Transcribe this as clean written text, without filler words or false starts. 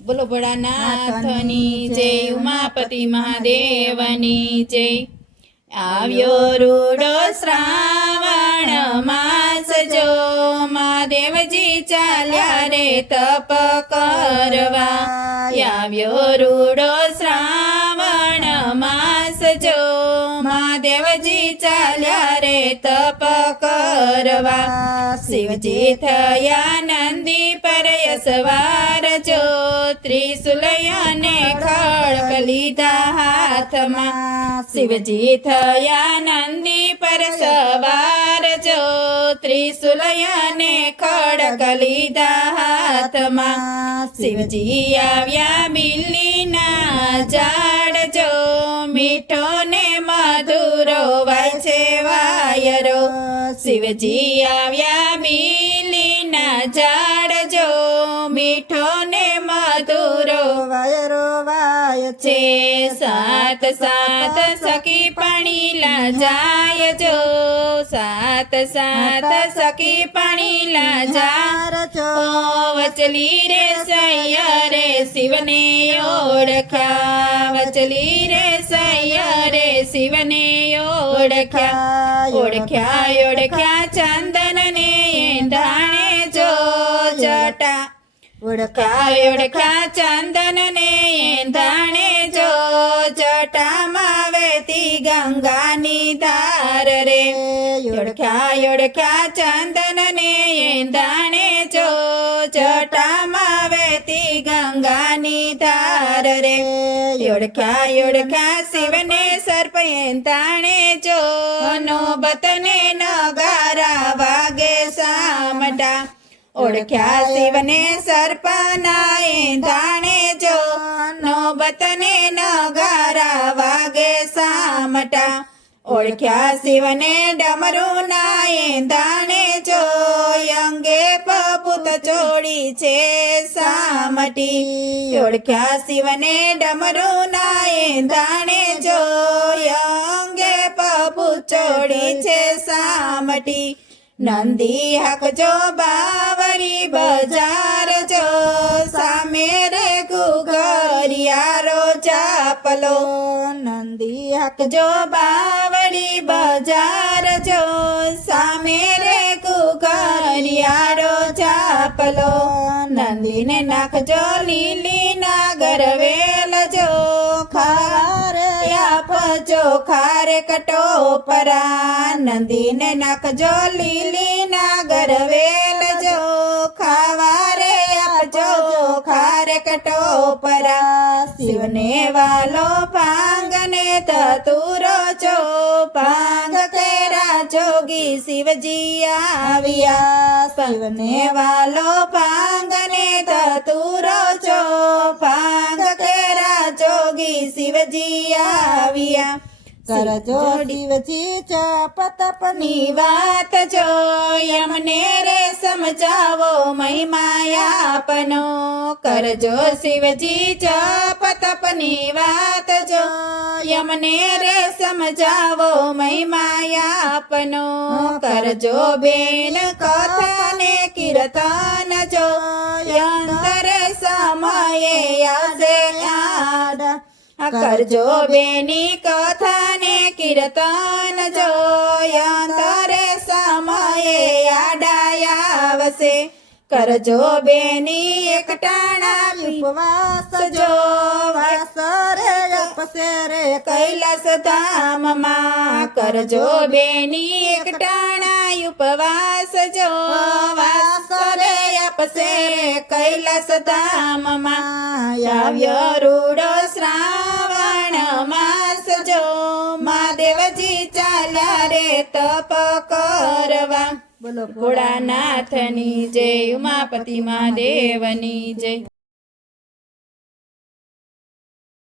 બોલો ભોળાનાથની જય, ઉમાપતિ મહાદેવની જય। આવ્યો રૂડો શ્રાવણ માસ જો, મહાદેવજી ચાલ્યા રે તપ કરવા। આવ્યો રૂડો શ્રાવણ માસ જો, મહાદેવજી ચાલ્યા રે તપ કરવા। શિવજી થયા નંદી પર યશવાર જો, ત્રિશુલયને ખડક લીધા હાથમાં। શિવજી થયા નંદી પર સવાર જો, ત્રિશુલયને ખડક લીધા હાથમાં। શિવજી આવ્યા બિલ્લીના ઝાડ જો, મીઠો ને મધુરો વાય છે વાયરો। શિવજી આવ્યા બિલ્લીના ઝાડ જો, મીઠો ને મધુરો વાયરો વાય છે। સાત સાત સખી પાણીલા જાય જો, સાત સાત સખી પાણીલા જા જો। વચલી રે સૈયરે શિવને ઓળખ્યા, વચલી રે સૈયરે શિવને ઓળખ્યા। ઓળખ્યા ઓળખ્યા ચંદન ને ધાણે જો જટા, ઓળખ્યા ઓળખ્યા ચંદન ને ધાણે જો જટામાં વહેતી ગંગાની ધાર રે। ઓળખ્યા ઓળખ્યા ચંદન ને ધાણે જો જટામાં વહેતી ગંગાની ધાર રે। ઓળખ્યા ઓળખ્યા શિવને સર્પ તાણે જો, નોબતને નગારા વાગે સામટા। ઓળખ્યા શિવને સર્પના ધાણે જો, નોબતને નગારા વાગે સામટા। ઓળખ્યા શિવને ડમરુના ધાણે જો, અંગે પપુત ચોડી છે સામટી। ઓળખ્યા શિવને ડમરુના ધાણે જો, અંગે પપુત ચોડી છે સામટી। નંદી હાકજો બાવરી બજાર જો, સામે રે ઘુઘરિયારો ચાપલો। નંદી હાકજો બાવરી બજાર જો, સામે રે ઘુઘરિયારો ચાપલો। નંદીને નાખજો લીલી ના ગરવેલ જો, ખારે આપજો ખારે કટોપરા। નંદીને નાખજો લીલી ના ગરવેલ જો, ખાવા રે આપજો ખારે કટોપરા। શિવને વાલો પાંગને ધતુરો જો, પાંગ કેરા જોગી શિવજી આવ્યા। શિવને વાલો પાંગને ધતુરો જો, પાંગ કેરા જોગી શિવજી આવ્યા। કરજો શિવજી જપ તપની વાત જો, અમને રે સમજાવો મહિમા આપનો। કરજો શિવજી જપ તપની વાત જો, અમને રે સમજાવો મહિમા આપનો। કરજો બેન કથા ને કીર્તન જો, અંતરે સમયે આવશે આડા। કરજો બેની કથા ને કીર્તન જો, અંતરે સમયે આડાયા આવશે। કરજો બેની એકટાણા ઉપવાસ જો, વાસરે અપસે રે કૈલાસ ધામમાં। કરજો બેની એકટાણા ઉપવાસ જો, વાસરે અપસે રે કૈલાસ ધામમાં। આવ્યો રૂડો શ્રાવણ માસ જો, મહાદેવજી ચાલ્યા રે તપ કરવા। બોલો ભોળાનાથની જય, ઉમાપતિ મહાદેવની જય।